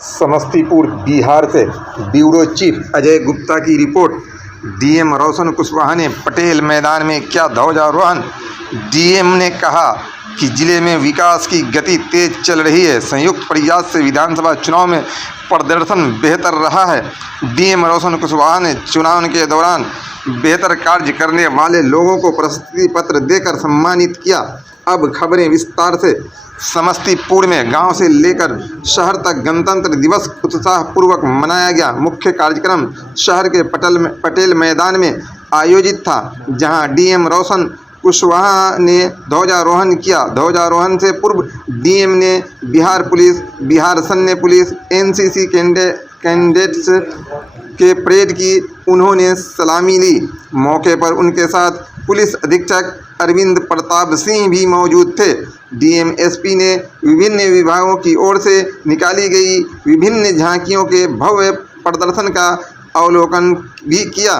समस्तीपुर बिहार से bureau chief Ajay Gupta की report. DM रोशन कुशवाहा ने पटेल मैदान में किया ध्वजारोहण। डीएम ने कहा कि जिले में विकास की गति तेज चल रही है। संयुक्त प्रयास से विधानसभा चुनाव में प्रदर्शन बेहतर रहा है। डीएम रोशन कुशवाहा ने चुनाव के दौरान बेहतर कार्य करने वाले लोगों को प्रशस्ति पत्र देकर सम्मानित किया। अब खबरें विस्तार से। समस्तीपुर में गांव से लेकर शहर तक गणतंत्र दिवस उत्साहपूर्वक मनाया गया। मुख्य कार्यक्रम शहर के पटेल मैदान में आयोजित था, जहां डीएम रोशन कुशवाहा ने ध्वजारोहण किया। ध्वजारोहण से पूर्व डीएम ने बिहार पुलिस, बिहार सैन्य पुलिस, एनसीसी कैडेट्स के परेड की उन्होंने सलामी ली। मौके पर उनके साथ पुलिस अधीक्षक अरविंद प्रताप सिंह भी मौजूद थे। डीएमएसपी ने विभिन्न विभागों की ओर से निकाली गई विभिन्न झांकियों के भव्य प्रदर्शन का अवलोकन भी किया।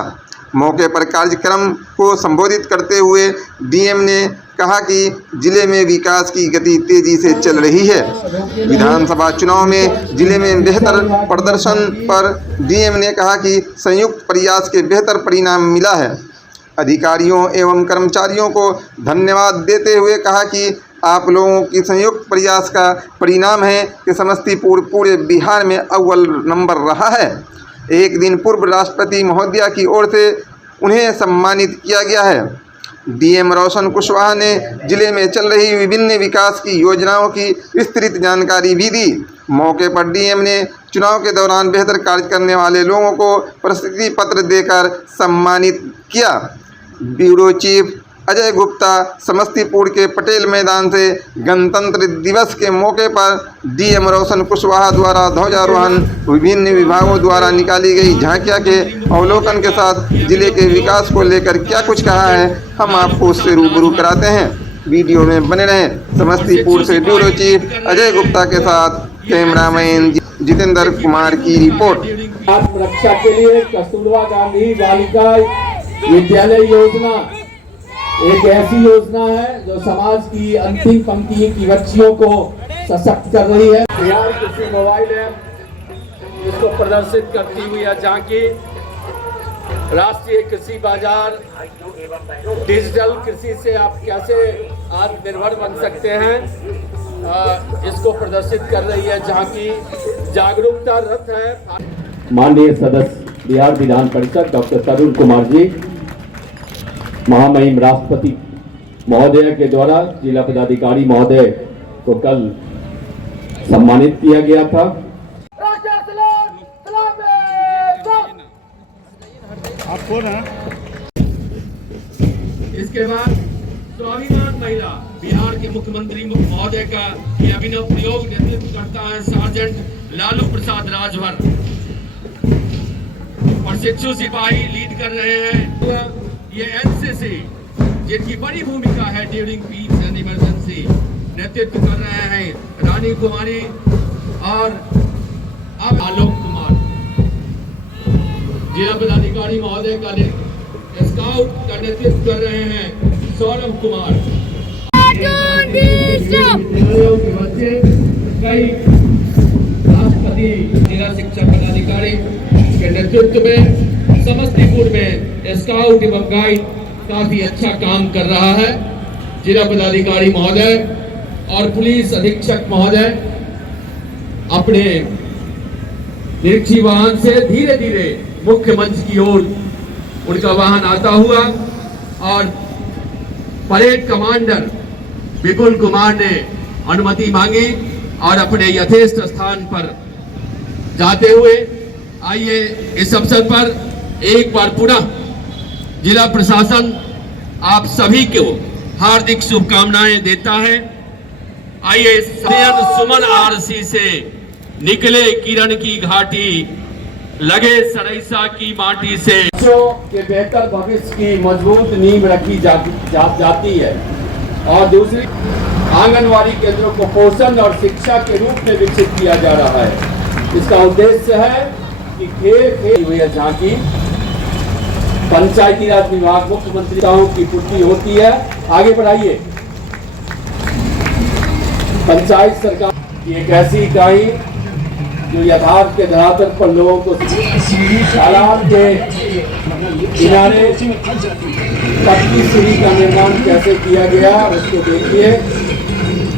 मौके पर कार्यक्रम को संबोधित करते हुए डीएम ने कहा कि जिले में विकास की गति तेजी से चल रही है। विधानसभा चुनाव में जिले में बेहतर प्रदर्शन पर डीएम ने कहा कि संयुक्त प्रयास के बेहतर परिणाम मिला है। अधिकारियों एवं कर्मचारियों को धन्यवाद देते हुए कहा कि आप लोगों की संयुक्त प्रयास का परिणाम है कि समस्तीपुर पूरे बिहार में अव्वल नंबर रहा है। एक दिन पूर्व राष्ट्रपति महोदया की ओर से उन्हें सम्मानित किया गया है। डीएम रोशन कुशवाहा ने जिले में चल रही विभिन्न विकास की योजनाओं की विस्तृत जानकारी भी दी। मौके पर डीएम ने चुनाव के दौरान बेहतर कार्य करने वाले लोगों को प्रशस्ति पत्र देकर सम्मानित किया। ब्यूरो चीफ अजय गुप्ता, समस्तीपुर के पटेल मैदान से गणतंत्र दिवस के मौके पर डीएम रोशन कुशवाहा द्वारा ध्वजारोहण, विभिन्न विभागों द्वारा निकाली गई झांकियां के अवलोकन के साथ जिले के विकास को लेकर क्या कुछ कहा है, हम आपको उससे रूबरू कराते हैं। वीडियो में बने रहें। समस्तीपुर से ब्यूरो चीफ अजय गुप्ता के साथ कैमरामैन जितेंद्र कुमार की रिपोर्ट। रक्षा के लिए कस्तूरबा गांधी बालिका विद्यालय योजना एक ऐसी योजना है जो समाज की अंतिम पंक्ति की बच्चियों को सशक्त कर रही है। बिहार कृषि मोबाइल ऐप इसको प्रदर्शित करती हुई है, जहाँ की राष्ट्रीय कृषि बाजार, डिजिटल कृषि से आप कैसे आत्मनिर्भर बन सकते हैं, इसको प्रदर्शित कर रही है, जहाँ की जागरूकता रथ है। माननीय सदस्य बिहार विधान परिषद डॉक्टर तरुण कुमार जी, महामहिम राष्ट्रपति महोदय के द्वारा जिला पदाधिकारी महोदय को कल सम्मानित किया गया था। आप कौन हैं? इसके बाद स्वाभिमान महिला बिहार के मुख्यमंत्री महोदय का ये अभिनव प्रयोग नेतृत्व करता है सार्जेंट लालू प्रसाद राजभर। प्रशिक्षु सिपाही लीड कर रहे हैं। ये एनसीसी जिनकी बड़ी भूमिका है ड्यूरिंग पीस एंड इमरजेंसी, नेतृत्व कर रहे हैं रानी कुमारी और अब आलोक कुमार। जिला पदाधिकारी महोदय का स्काउट का नेतृत्व कर रहे हैं सौरभ कुमार। कई राष्ट्रपति जिला शिक्षा पदाधिकारी के नेतृत्व में समस्तीपुर में स्काउट एवं गाइड काफी अच्छा काम कर रहा है। जिला पदाधिकारी महोदय और पुलिस अधीक्षक महोदय अपने निरीक्षी वाहन से धीरे धीरे मुख्य मंच की ओर उनका वाहन आता हुआ और परेड कमांडर विपुल कुमार ने अनुमति मांगी और अपने यथेष्ट स्थान पर जाते हुए आइए इस अवसर पर एक बार पुनः जिला प्रशासन आप सभी को हार्दिक शुभकामनाएं देता है। आइए सुमन आरसी से निकले किरण की घाटी, लगे सरैसा की माटी से के बेहतर भविष्य की मजबूत नींव रखी जाती है। और दूसरी, आंगनवाड़ी केंद्रों को पोषण और शिक्षा के रूप में विकसित किया जा रहा है। इसका उद्देश्य है कि खेल हुई है, जहाँ की पंचायती राज विभाग मुख्यमंत्रियों की पूर्ति होती है। आगे बढ़ाइए। पंचायत सरकार की एक ऐसी इकाई जो यथार्थ के धरातल पर लोगों को तालाब के किनारे पक्की सीढ़ी का निर्माण कैसे किया गया उसको देखिए।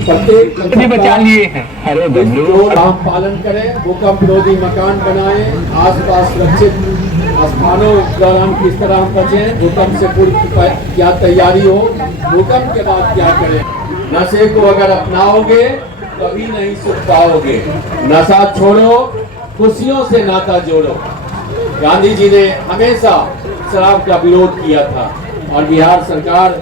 प्रत्येक बचा लिए हैं। अरे बंधु हम पालन करें, भूकंप विरोधी मकान बनाएं, आसपास सुरक्षित स्थानों दौरान किस तरह हम बचें, भूकंप से पूर्व क्या तैयारी हो, भूकंप के बाद क्या करें। नशे को अगर अपनाओगे कभी नहीं सुख पाओगे। नशा छोड़ो, खुशियों से नाता जोड़ो। गांधी जी ने हमेशा शराब का विरोध किया था और बिहार सरकार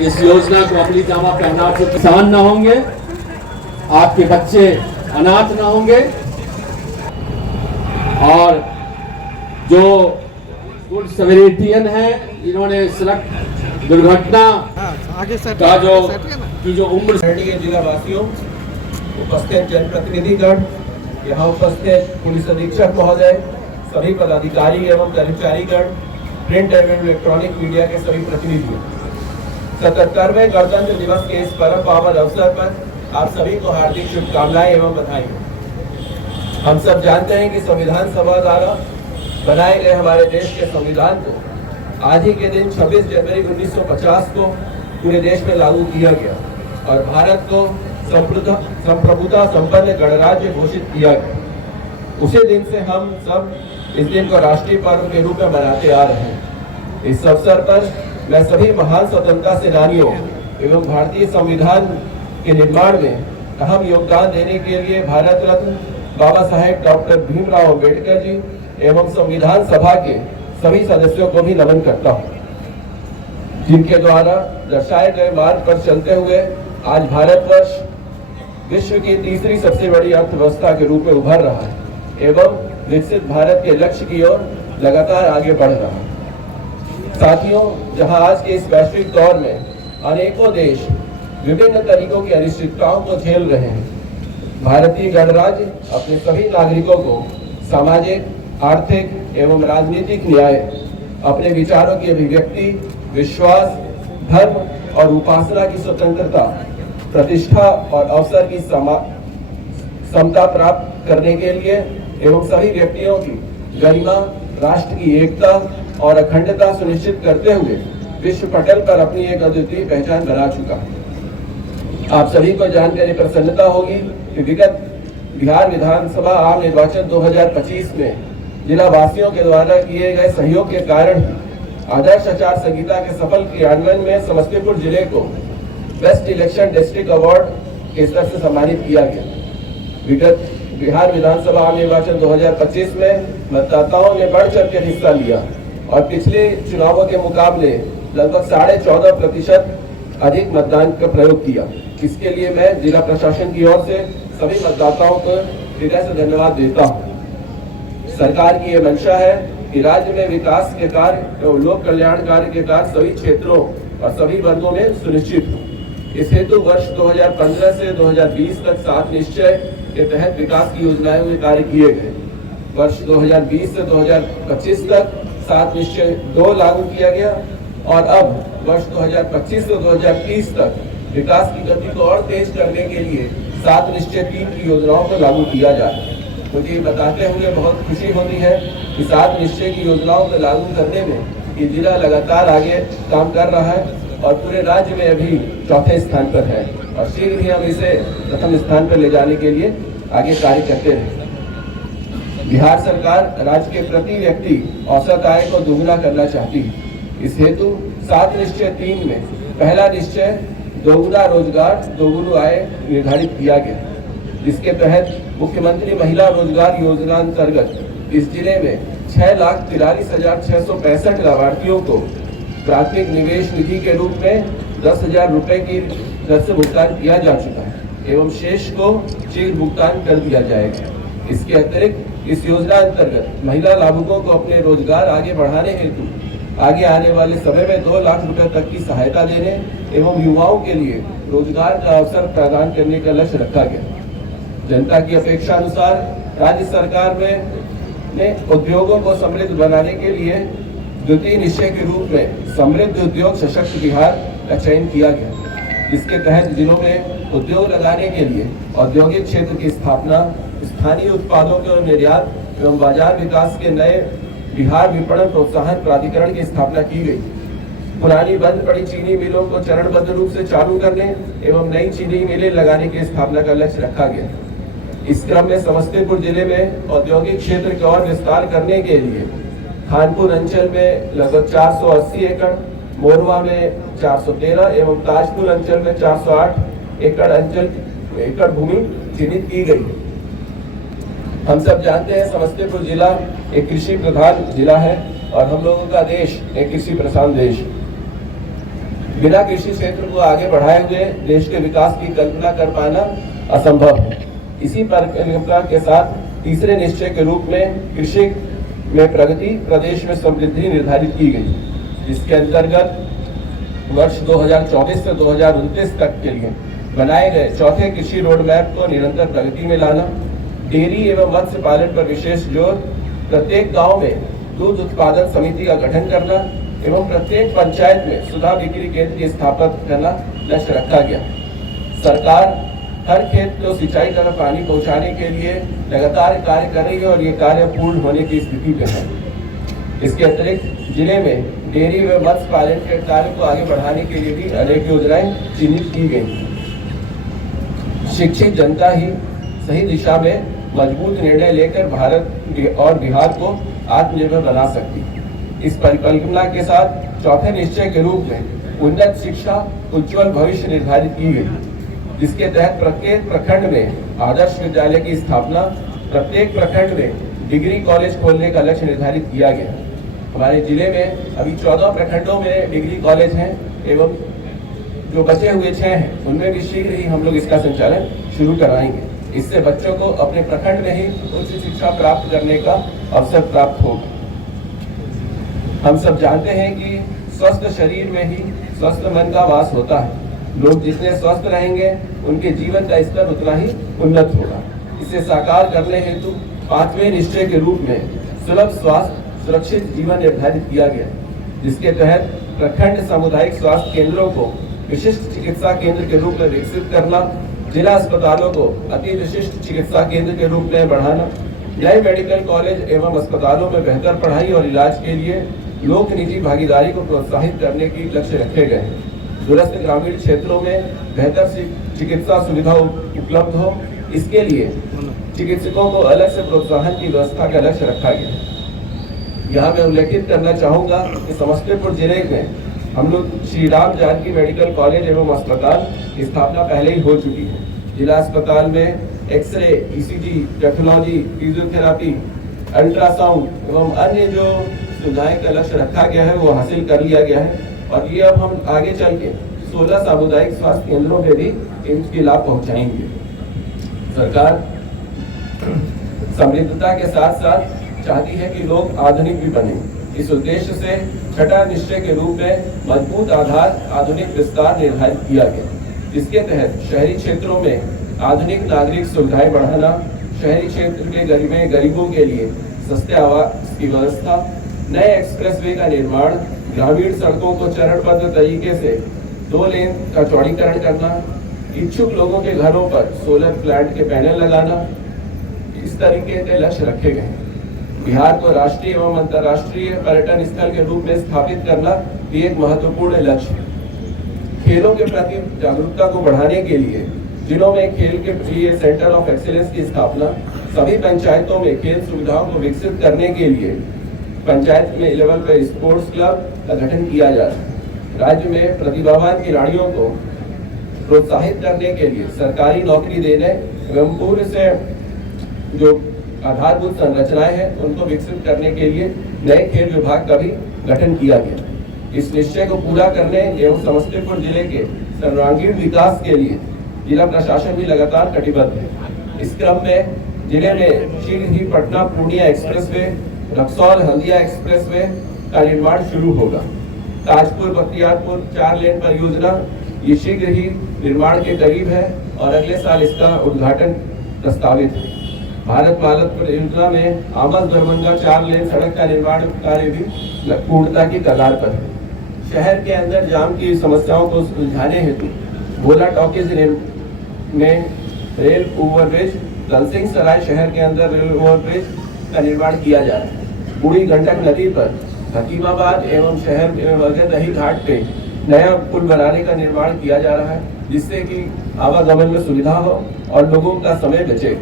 इस योजना को अमली जामा पहना तो किसान न होंगे, आपके बच्चे अनाथ न होंगे और जो गुड सवेरिटियन है जिन्होंने सड़क दुर्घटना का जो उम्र के जिला वासियों, उपस्थित जनप्रतिनिधिगण, यहाँ उपस्थित पुलिस अधीक्षक महोदय, सभी पदाधिकारी एवं कर्मचारीगण, प्रिंट एवं इलेक्ट्रॉनिक मीडिया के सभी प्रतिनिधियों, 77वें गणतंत्र दिवस के इस परम पावन अवसर पर आप सभी को हार्दिक शुभकामनाएं एवं बधाई। हम सब जानते हैं कि संविधान सभा द्वारा बनाए गए हमारे देश के संविधान को आज ही के दिन 26 जनवरी 1950 को पूरे देश में लागू किया गया और भारत को संप्रभुता संपन्न गणराज्य घोषित किया गया। उसी दिन से हम सब इस दिन को राष्ट्रीय पर्व के रूप में मनाते आ रहे हैं। इस अवसर पर मैं सभी महान स्वतंत्रता सेनानियों एवं भारतीय संविधान के निर्माण में अहम योगदान देने के लिए भारत रत्न बाबा साहेब डॉक्टर भीमराव अम्बेडकर जी एवं संविधान सभा के सभी सदस्यों को भी नमन करता हूँ, जिनके द्वारा दर्शाए गए मार्ग पर चलते हुए आज भारतवर्ष विश्व की तीसरी सबसे बड़ी अर्थव्यवस्था के रूप में उभर रहा है एवं विकसित भारत के लक्ष्य की ओर लगातार आगे बढ़ रहा है। साथियों, जहां आज के इस वैश्विक दौर में अनेकों देश विभिन्न तरीकों की अनिश्चितताओं को झेल रहे हैं, भारतीय गणराज्य अपने सभी नागरिकों को सामाजिक, आर्थिक एवं राजनीतिक न्याय, अपने विचारों की अभिव्यक्ति, विश्वास, धर्म और उपासना की स्वतंत्रता, प्रतिष्ठा और अवसर की समता प्राप्त करने के लिए एवं सभी व्यक्तियों की गरिमा, राष्ट्र की एकता और अखंडता सुनिश्चित करते हुए विश्व पटल पर अपनी एक अद्वितीय पहचान बना चुका है। आप सभी को जानकर प्रसन्नता होगी कि विगत बिहार विधानसभा आम निर्वाचन 2025 में जिला वासियों के द्वारा किए गए सहयोग के कारण आदर्श आचार संहिता के सफल क्रियान्वयन में समस्तीपुर जिले को बेस्ट इलेक्शन डिस्ट्रिक्ट अवार्ड के स्तर से सम्मानित किया गया। विगत बिहार विधानसभा आम निर्वाचन 2025 में मतदाताओं ने बढ़ चढ़ कर हिस्सा लिया और पिछले चुनावों के मुकाबले लगभग 14.5% अधिक मतदान का प्रयोग किया। इसके लिए मैं जिला प्रशासन की ओर से सभी मतदाताओं को हृदय से धन्यवाद देता हूँ। सरकार की ये मंशा है कि राज्य में विकास के कार्य एवं लोक कल्याण कार्य के कार्य सभी क्षेत्रों और सभी वर्गों में सुनिश्चित हो। इस हेतु वर्ष 2015 से 2020 तक 7 निश्चय के तहत विकास की योजनाएं में कार्य किए गए। वर्ष 2020 से 2025 तक 7 निश्चय 2 लागू किया गया और अब वर्ष 2025 से 2030 तक विकास की गति को और तेज करने के लिए 7 निश्चय 3 की योजनाओं को लागू किया जा रहा है। मुझे ये बताते हुए बहुत खुशी होती है कि 7 निश्चय की योजनाओं को लागू करने में ये जिला लगातार आगे काम कर रहा है और पूरे राज्य में अभी चौथे स्थान पर है और शीघ्र ही हम इसे प्रथम स्थान पर ले जाने के लिए आगे कार्य करते रहें। बिहार सरकार राज्य के प्रति व्यक्ति औसत आय को दोगुना करना चाहती है। इस हेतु 7 निश्चय 3 में पहला निश्चय दोगुना रोजगार दोगुनी आय निर्धारित किया गया, जिसके तहत मुख्यमंत्री महिला रोजगार योजना अंतर्गत इस जिले में 6,43,665 लाभार्थियों को प्राथमिक निवेश निधि के रूप में 10,000 रुपए की दर से भुगतान किया जा चुका है एवं शेष को शीघ्र भुगतान कर दिया जाएगा। इसके अतिरिक्त इस योजना अंतर्गत महिला लाभुकों को अपने रोजगार आगे बढ़ाने हेतु आगे आने वाले समय में 2 लाख रुपए तक की सहायता देने एवं युवाओं के लिए रोजगार का अवसर प्रदान करने का लक्ष्य रखा गया। जनता की अपेक्षा अनुसार राज्य सरकार ने उद्योगों को समृद्ध बनाने के लिए द्वितीय निश्चय के रूप में समृद्ध उद्योग सशक्त बिहार का चयन किया गया, जिसके तहत जिलों में उद्योग लगाने के लिए औद्योगिक क्षेत्र की स्थापना, स्थानीय उत्पादों के निर्यात एवं बाजार विकास के नए बिहार विपणन प्रोत्साहन प्राधिकरण की स्थापना की गई। पुरानी बंद पड़ी चीनी मिलों को चरणबद्ध रूप से चालू करने एवं नई चीनी मिलें लगाने की स्थापना का लक्ष्य रखा गया। इस क्रम में समस्तीपुर जिले में औद्योगिक क्षेत्र के और विस्तार करने के लिए खानपुर अंचल में लगभग 480 एकड़, मोरवा में 413 एवं ताजपुर अंचल में 408 एकड़ भूमि चिन्हित की गई। हम सब जानते हैं समस्तीपुर जिला एक कृषि प्रधान जिला है और हम लोगों का देश एक कृषि प्रधान देश। बिना कृषि क्षेत्र को आगे बढ़ाए हुए देश के विकास की कल्पना कर पाना असंभव है। इसी परिकल्पना के साथ तीसरे निश्चय के रूप में कृषि में प्रगति, प्रदेश में समृद्धि निर्धारित की गई, जिसके अंतर्गत वर्ष 2024 से 2029 तक के लिए बनाए गए चौथे कृषि रोड मैप को निरंतर प्रगति में लाना, डेयरी एवं मत्स्य पालन पर विशेष जोर, प्रत्येक गांव में दूध उत्पादन समिति का गठन करना एवं प्रत्येक पंचायत में सुधा बिक्री केंद्र की स्थापना करना लक्ष्य रखा गया। सरकार हर खेत को सिंचाई तक पानी पहुंचाने के लिए लगातार कार्य कर रही है और ये कार्य पूर्ण होने की स्थिति में है। इसके अतिरिक्त जिले में डेयरी व मत्स्य पालन के कार्य को आगे बढ़ाने के लिए भी अनेक योजनाएं चिन्हित की गई। शिक्षित जनता ही सही दिशा में मजबूत निर्णय लेकर भारत और बिहार को आत्मनिर्भर बना सकती है। इस परिकल्पना के साथ चौथे निश्चय के रूप में उन्नत शिक्षा, उज्जवल भविष्य निर्धारित की गई, जिसके तहत प्रत्येक प्रखंड में आदर्श विद्यालय की स्थापना, प्रत्येक प्रखंड में डिग्री कॉलेज खोलने का लक्ष्य निर्धारित किया गया। हमारे जिले में अभी 14 प्रखंडों में डिग्री कॉलेज हैं एवं जो बचे हुए 6 हैं उनमें भी शीघ्र ही हम लोग इसका संचालन शुरू कराएंगे। इससे बच्चों को अपने प्रखंड में ही उच्च शिक्षा प्राप्त करने का अवसर प्राप्त होगा। हम सब जानते हैं कि स्वस्थ शरीर में ही स्वस्थ मन का वास होता है। लोग जितने स्वस्थ रहेंगे उनके जीवन का स्तर उतना ही उन्नत होगा। इसे साकार करने हेतु 5वें निश्चय के रूप में सुलभ स्वास्थ्य सुरक्षित जीवन निर्धारित किया गया, जिसके तहत प्रखंड सामुदायिक स्वास्थ्य केंद्रों को विशिष्ट चिकित्सा केंद्र के रूप में विकसित करना, जिला अस्पतालों को अति विशिष्ट चिकित्सा केंद्र के रूप में बढ़ाना, नए मेडिकल कॉलेज एवं अस्पतालों में बेहतर पढ़ाई और इलाज के लिए लोक निजी भागीदारी को प्रोत्साहित करने की लक्ष्य रखे गए हैं। दूरस्थ ग्रामीण क्षेत्रों में बेहतर चिकित्सा सुविधा उपलब्ध हो, इसके लिए चिकित्सकों को अलग से प्रोत्साहन की व्यवस्था का लक्ष्य रखा गया। यहाँ मैं उल्लेखित करना चाहूँगा कि समस्तीपुर जिले में हम लोग श्री राम जानकी मेडिकल कॉलेज एवं अस्पताल की स्थापना पहले ही हो चुकी है। जिला अस्पताल में x ray, ECG, technology, physiotherapy, ultrasound एवं अन्य जो सुविधाएं का लक्ष्य रखा गया है वो हासिल कर लिया गया है और ये अब हम आगे चल के 16 सामुदायिक स्वास्थ्य केंद्रों में भी इनकी लाभ पहुंचाएंगे। सरकार समृद्धता के साथ साथ चाहती है कि लोग आधुनिक भी बने। इस उद्देश्य से छठा निश्चय के रूप में मजबूत आधार आधुनिक विस्तार निर्धारित किया गया, जिसके तहत शहरी क्षेत्रों में आधुनिक नागरिक सुविधाएं बढ़ाना, शहरी क्षेत्र के गरीबों के लिए सस्ते आवास की व्यवस्था, नए एक्सप्रेसवे का निर्माण, ग्रामीण सड़कों को चरणबद्ध तरीके से 2 लेन का चौड़ीकरण करना, इच्छुक लोगों के घरों पर सोलर प्लांट के पैनल लगाना, इस तरीके के लक्ष्य रखे गए। बिहार को राष्ट्रीय एवं अंतर्राष्ट्रीय पर्यटन स्थल के रूप में स्थापित करना भी एक महत्वपूर्ण लक्ष्य है। खेलों के प्रति जागरूकता को बढ़ाने के लिए जिलों में खेल के लिए सेंटर ऑफ एक्सीलेंस की स्थापना, सभी पंचायतों में खेल सुविधाओं को विकसित करने के लिए पंचायत में लेवल पर स्पोर्ट्स क्लब का गठन किया जा रहा है। राज्य में प्रतिभावान खिलाड़ियों को प्रोत्साहित करने के लिए सरकारी नौकरी देने एवं पूर्व से जो आधारभूत संरचनाएं हैं उनको विकसित करने के लिए नए खेल विभाग का भी गठन किया गया। इस निश्चय को पूरा करने एवं समस्तीपुर जिले के सर्वांगीण विकास के लिए जिला प्रशासन भी लगातार कटिबद्ध है। इस क्रम में जिले में शीघ्र ही पटना पूर्णिया एक्सप्रेसवे, रक्सौल हल्दिया एक्सप्रेसवे का निर्माण शुरू होगा। ताजपुर बख्तियारपुर 4 लेन परियोजना ये शीघ्र ही निर्माण के करीब है और अगले साल इसका उद्घाटन प्रस्तावित है। भारत माला परियोजना में आमद दरभंगा 4 लेन सड़क का निर्माण कार्य भी पूर्णता की कगार पर है। शहर के अंदर जाम की समस्याओं को सुलझाने हेतु भोला टॉकीज में रेल ओवरब्रिज दलसिंह सराय शहर के अंदर रेल ओवरब्रिज का निर्माण किया जा रहा है। बूढ़ी गंडक नदी पर हकीमाबाद एवं शहर में दही घाट पे नया पुल बनाने का निर्माण किया जा रहा है, जिससे कि आवागमन में सुविधा हो और लोगों का समय बचे।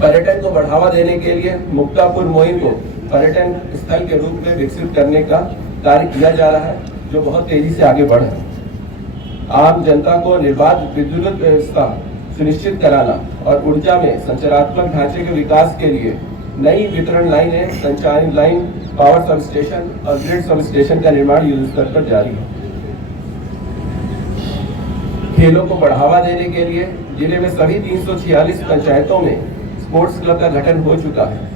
पर्यटन को बढ़ावा देने के लिए मुक्तापुर मुहिम को पर्यटन स्थल के रूप में विकसित करने का कार्य किया जा रहा है, जो बहुत तेजी से आगे बढ़ रहा है। आम जनता को निर्बाध विद्युत व्यवस्था सुनिश्चित कराना और ऊर्जा में संचारात्मक ढांचे के विकास के लिए नई वितरण लाइनें, संचालन लाइन, पावर सब स्टेशन और ग्रिड सब स्टेशन का निर्माण युद्ध स्तर पर जारी है। खेलों को बढ़ावा देने के लिए जिले में सभी 346 पंचायतों में स्पोर्ट्स क्लब का गठन हो चुका है।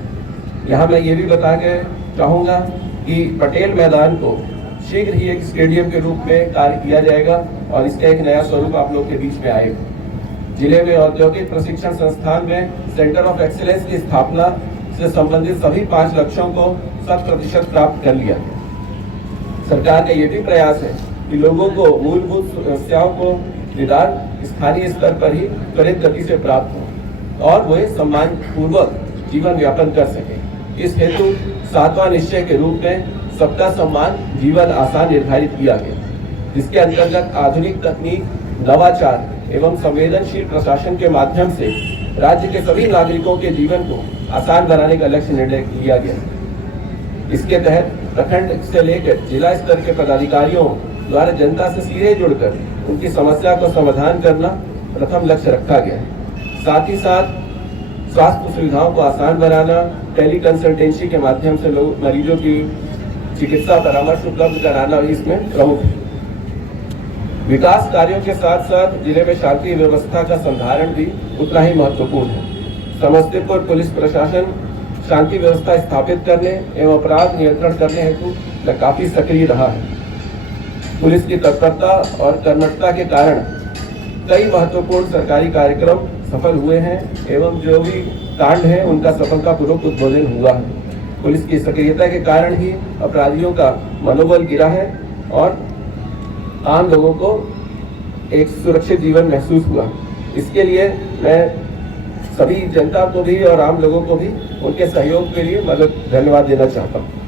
यहाँ मैं ये भी बता के चाहूँगा कि पटेल मैदान को शीघ्र ही एक स्टेडियम के रूप में कार्य किया जाएगा और इसका एक नया स्वरूप आप लोग के बीच में आएगा। जिले में औद्योगिक प्रशिक्षण संस्थान में सेंटर ऑफ एक्सीलेंस की स्थापना से संबंधित सभी 5 लक्ष्यों को 100% प्राप्त कर लिया। सरकार का ये भी प्रयास है कि लोगों को मूलभूत समस्याओं को निदान स्थानीय स्तर पर ही त्वरित गति से प्राप्त हो और वे सम्मान पूर्वक जीवन यापन कर सके। इस हेतु 7वां निश्चय के रूप में सबका सम्मान जीवन आसान निर्धारित किया गया, जिसके अंतर्गत आधुनिक तकनीक, नवाचार एवं संवेदनशील प्रशासन के माध्यम से राज्य के सभी नागरिकों के जीवन को आसान बनाने का लक्ष्य निर्णय लिया गया। इसके तहत प्रखंड से लेकर जिला स्तर के पदाधिकारियों द्वारा जनता से सीधे जुड़कर उनकी समस्या को समाधान करना प्रथम लक्ष्य रखा गया। साथ ही साथ स्वास्थ्य सुविधाओं को आसान बनाना, टेली कंसल्टेंसी के माध्यम से लोग मरीजों की चिकित्सा परामर्श उपलब्ध कराना इसमें प्रमुख है। विकास कार्यों के साथ साथ जिले में शांति व्यवस्था का संधारण भी उतना ही महत्वपूर्ण है। समस्तीपुर पुलिस प्रशासन शांति व्यवस्था स्थापित करने एवं अपराध नियंत्रण करने हेतु काफी सक्रिय रहा है। पुलिस की तत्परता और कर्मठता के कारण कई महत्वपूर्ण सरकारी कार्यक्रम सफल हुए हैं एवं जो भी कांड है उनका सफलतापूर्वक उद्भोधन हुआ है। पुलिस की सक्रियता के कारण ही अपराधियों का मनोबल गिरा है और आम लोगों को एक सुरक्षित जीवन महसूस हुआ। इसके लिए मैं सभी जनता को भी और आम लोगों को भी उनके सहयोग के लिए धन्यवाद देना चाहता हूँ।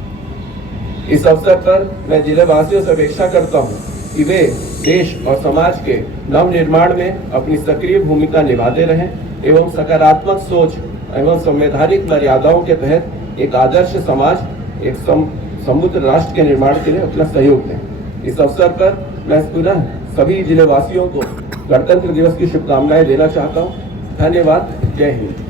इस अवसर पर मैं जिले वासियों से अपेक्षा करता हूँ कि वे देश और समाज के नव निर्माण में अपनी सक्रिय भूमिका निभाते रहें एवं सकारात्मक सोच एवं संवैधानिक मर्यादाओं के तहत एक आदर्श समाज, एक समृद्ध राष्ट्र के निर्माण के लिए अपना सहयोग दें। इस अवसर पर मैं पुनः सभी जिले वासियों को गणतंत्र दिवस की शुभकामनाएं देना चाहता हूँ। धन्यवाद। जय हिंद।